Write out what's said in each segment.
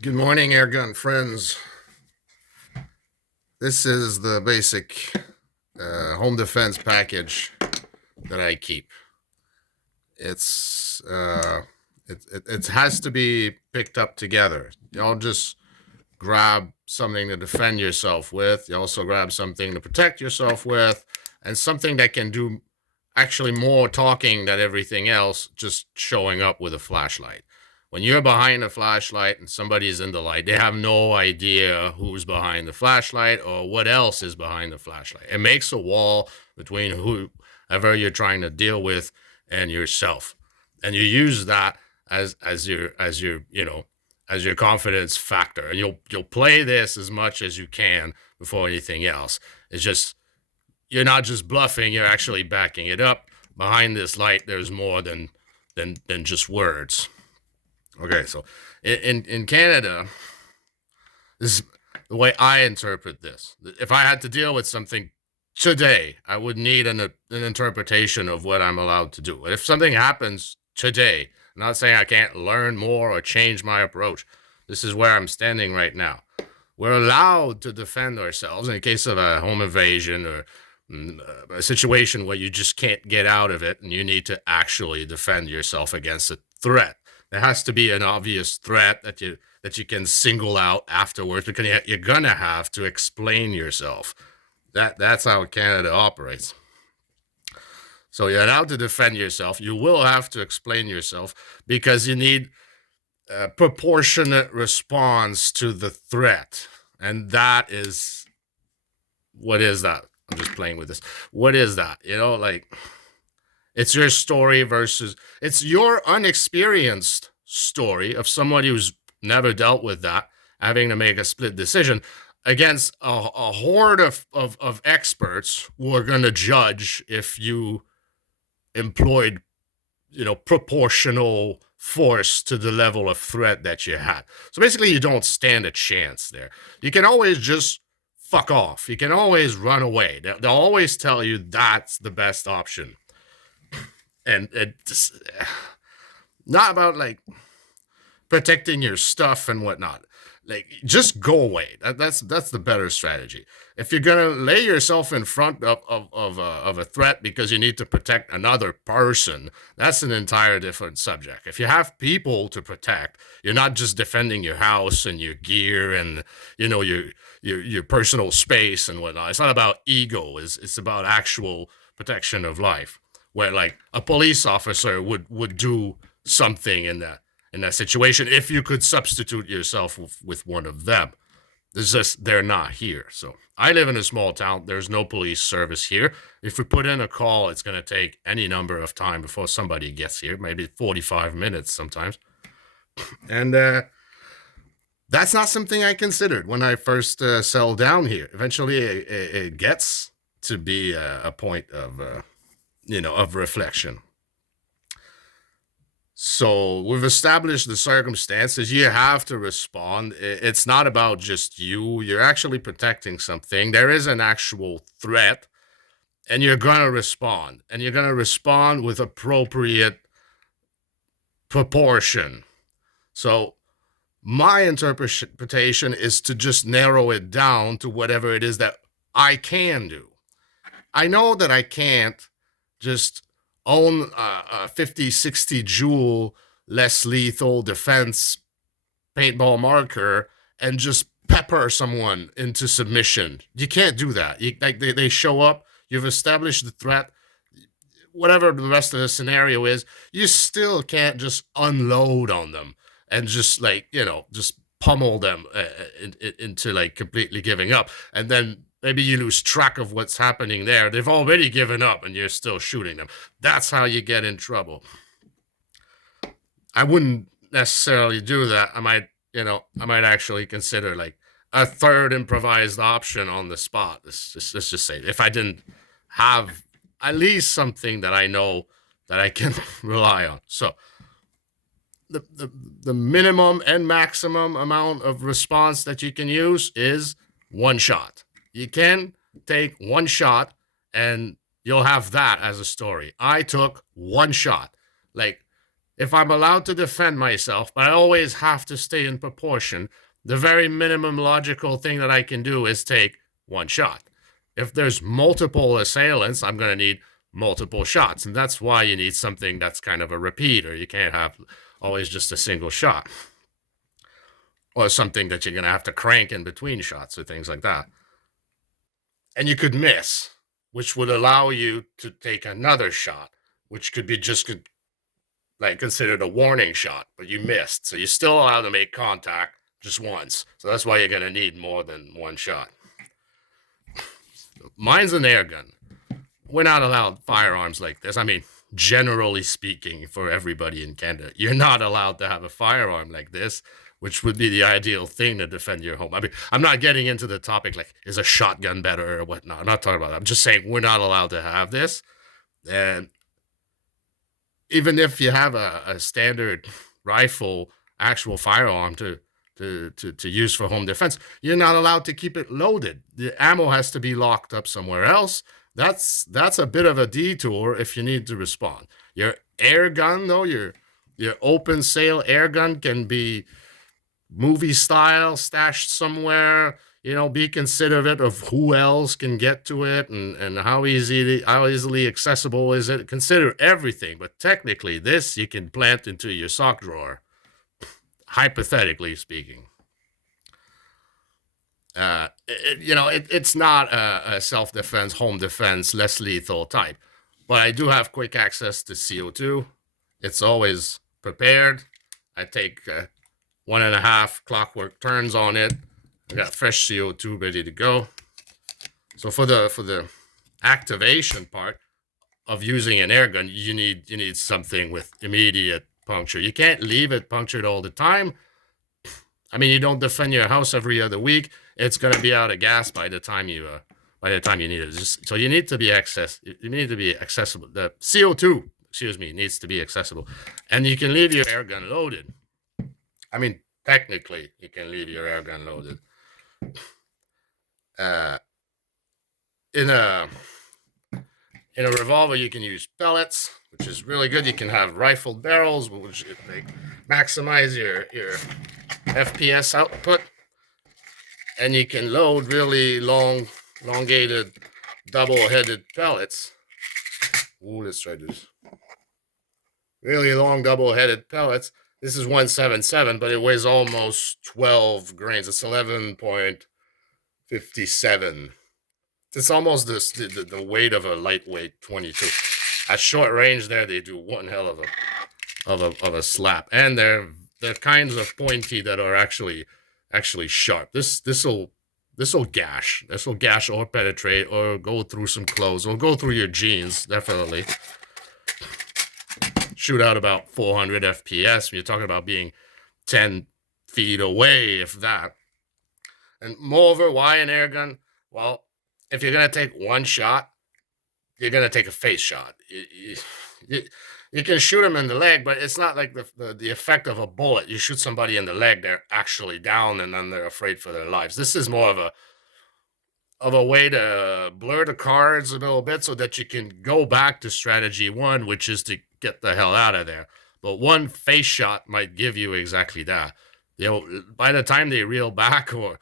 Good morning, Airgun friends. This is the basic home defense package that I keep. It's it has to be picked up together. You don't just grab something to defend yourself with. You also grab something to protect yourself with, and something that can do actually more talking than everything else, just showing up with a flashlight. When you're behind a flashlight and somebody's in the light, they have no idea who's behind the flashlight or what else is behind the flashlight. It makes a wall between whoever you're trying to deal with and yourself. And you use that as your confidence factor. And you'll play this as much as you can before anything else. It's just you're not just bluffing, you're actually backing it up. Behind this light, there's more than just words. Okay, so in Canada, this is the way I interpret this. If I had to deal with something today, I would need an interpretation of what I'm allowed to do. If something happens today, I'm not saying I can't learn more or change my approach. This is where I'm standing right now. We're allowed to defend ourselves in case of a home invasion or a situation where you just can't get out of it and you need to actually defend yourself against a threat. There has to be an obvious threat that you can single out afterwards because you're gonna have to explain yourself. That's how Canada operates. So you're allowed to defend yourself. You will have to explain yourself because you need a proportionate response to the threat. And that is what is that? I'm just playing with this. What is that? Like it's your story versus it's your unexperienced story of somebody who's never dealt with that, having to make a split decision against a horde of experts who are going to judge if you employed, proportional force to the level of threat that you had. So basically, you don't stand a chance there. You can always just fuck off. You can always run away. They'll always tell you that's the best option. And it's not about like protecting your stuff and whatnot. Like, just go away. That's the better strategy. If you're gonna lay yourself in front of a threat because you need to protect another person, that's an entire different subject. If you have people to protect, you're not just defending your house and your gear and your personal space and whatnot. It's not about ego. It's about actual protection of life. Where like a police officer would do something in that situation if you could substitute yourself with one of them. It's just they're not here. So I live in a small town. There's no police service here. If we put in a call, it's going to take any number of time before somebody gets here, maybe 45 minutes sometimes. And that's not something I considered when I first settled down here. Eventually, it gets to be a point of reflection. So we've established the circumstances. You have to respond. It's not about just you. You're actually protecting something. There is an actual threat, and you're going to respond. And you're going to respond with appropriate proportion. So my interpretation is to just narrow it down to whatever it is that I can do. I know that I can't just own a 50, 60 joule less lethal defense paintball marker and just pepper someone into submission. You can't do that. They show up, you've established the threat, whatever the rest of the scenario is, you still can't just unload on them and just just pummel them into like completely giving up. And then maybe you lose track of what's happening there. They've already given up and you're still shooting them. That's how you get in trouble. I wouldn't necessarily do that. I might actually consider like a third improvised option on the spot. Let's just say if I didn't have at least something that I know that I can rely on. So the minimum and maximum amount of response that you can use is one shot. You can take one shot and you'll have that as a story. I took one shot. Like, if I'm allowed to defend myself, but I always have to stay in proportion, the very minimum logical thing that I can do is take one shot. If there's multiple assailants, I'm going to need multiple shots. And that's why you need something that's kind of a repeater. You can't have always just a single shot. Or something that you're going to have to crank in between shots or things like that. And you could miss, which would allow you to take another shot, which could be just like considered a warning shot, but you missed. So you're still allowed to make contact just once. So that's why you're going to need more than one shot. Mine's an air gun. We're not allowed firearms like this. I mean, generally speaking, for everybody in Canada, you're not allowed to have a firearm like this, which would be the ideal thing to defend your home. I mean, I'm not getting into the topic like, is a shotgun better or whatnot. I'm not talking about that. I'm just saying we're not allowed to have this. And even if you have a standard rifle, actual firearm to use for home defense, you're not allowed to keep it loaded. The ammo has to be locked up somewhere else. That's a bit of a detour if you need to respond. Your air gun, though, your open sale air gun can be movie style, stashed somewhere. Be considerate of who else can get to it and how easily accessible is it. Consider everything, but technically this you can plant into your sock drawer, hypothetically speaking. It's not a self-defense, home defense, less lethal type, but I do have quick access to CO2. It's always prepared. I take 1.5 clockwork turns on it. I got fresh CO2 ready to go. So for the activation part of using an air gun, you need something with immediate puncture. You can't leave it punctured all the time. I mean, you don't defend your house every other week. It's gonna be out of gas by the time you need it. So you need to be accessible. The CO2, needs to be accessible, and you can leave your air gun loaded. I mean, technically, you can leave your air gun loaded. In a revolver, you can use pellets, which is really good. You can have rifled barrels, which they maximize your FPS output, and you can load really elongated, double-headed pellets. Ooh, let's try this. Really long, double-headed pellets. This is 177, but it weighs almost 12 grains. It's 11.57. It's almost the weight of a lightweight 22. At short range, there they do one hell of a slap, and they're kinds of pointy that are actually sharp. This'll gash. This'll gash or penetrate or go through some clothes or go through your jeans. Definitely. Shoot out about 400 FPS when you're talking about being 10 feet away, if that. And moreover, why an air gun? Well, if you're going to take one shot, you're going to take a face shot. You can shoot them in the leg, but it's not like the effect of a bullet. You shoot somebody in the leg, they're actually down, and then they're afraid for their lives. This is more of a way to blur the cards a little bit so that you can go back to strategy one, which is to get the hell out of there. But one face shot might give you exactly that. By the time they reel back or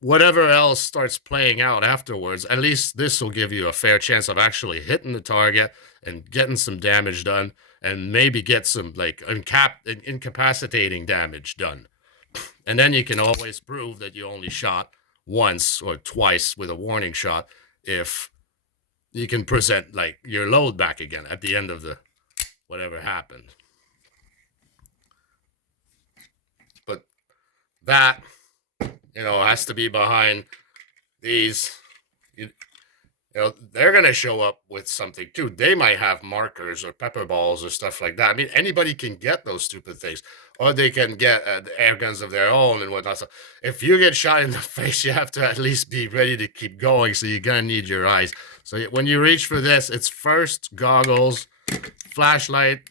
whatever else starts playing out afterwards, at least this will give you a fair chance of actually hitting the target and getting some damage done, and maybe get some like incapacitating damage done. And then you can always prove that you only shot once or twice with a warning shot if you can present like your load back again at the end of the whatever happened. But that has to be behind these. They're going to show up with something too. They might have markers or pepper balls or stuff like that. I mean, anybody can get those stupid things, or they can get air guns of their own and whatnot. So if you get shot in the face, you have to at least be ready to keep going. So you're going to need your eyes. So when you reach for this, it's first goggles, flashlight,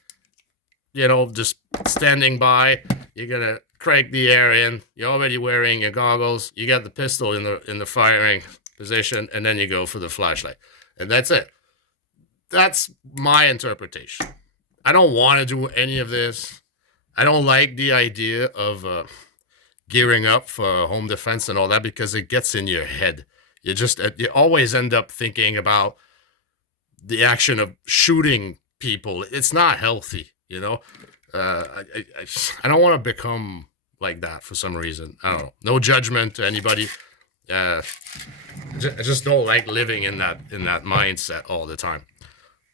just standing by. You're going to crank the air in. You're already wearing your goggles. You got the pistol in the firing position, and then you go for the flashlight, and that's it. That's my interpretation. I don't want to do any of this. I don't like the idea of gearing up for home defense and all that because it gets in your head. You always end up thinking about the action of shooting people. It's not healthy, you know. I don't want to become like that for some reason. I don't know. No judgment to anybody. Uh, I just don't like living in that mindset all the time.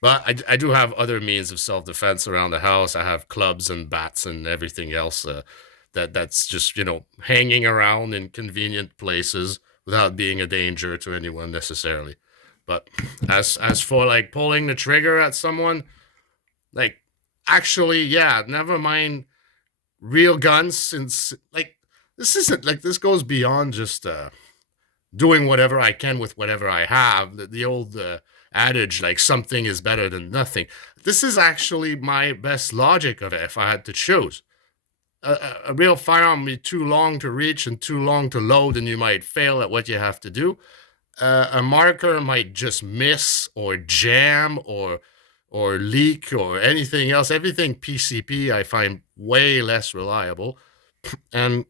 But I do have other means of self defense around the house. I have clubs and bats and everything else that's just hanging around in convenient places without being a danger to anyone necessarily. But as for like pulling the trigger at someone, like actually, yeah, never mind real guns. Since like this isn't like this goes beyond just doing whatever I can with whatever I have. The old adage, like something is better than nothing. This is actually my best logic of it if I had to choose. A real firearm would be too long to reach and too long to load, and you might fail at what you have to do. A marker might just miss or jam or leak or anything else. Everything PCP I find way less reliable. And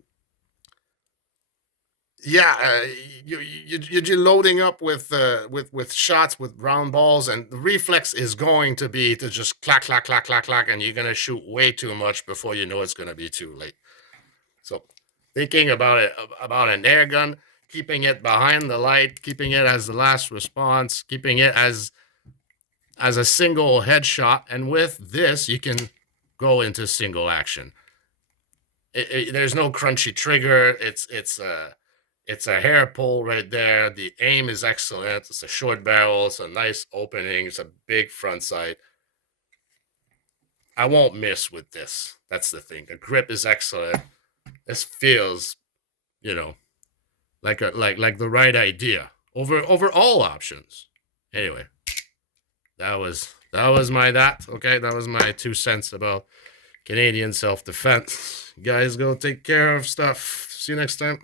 yeah, you're loading up with shots with round balls, and the reflex is going to be to just clack clack clack clack clack, and you're gonna shoot way too much before you know it's gonna be too late. So, thinking about an air gun, keeping it behind the light, keeping it as the last response, keeping it as a single headshot, and with this you can go into single action. There's no crunchy trigger. It's a hair pull right there. The aim is excellent. It's a short barrel. It's a nice opening. It's a big front sight. I won't miss with this. That's the thing. The grip is excellent. This feels, you know, like the right idea over all options. Anyway, that was my okay. That was my 2 cents about Canadian self defense. Guys, go take care of stuff. See you next time.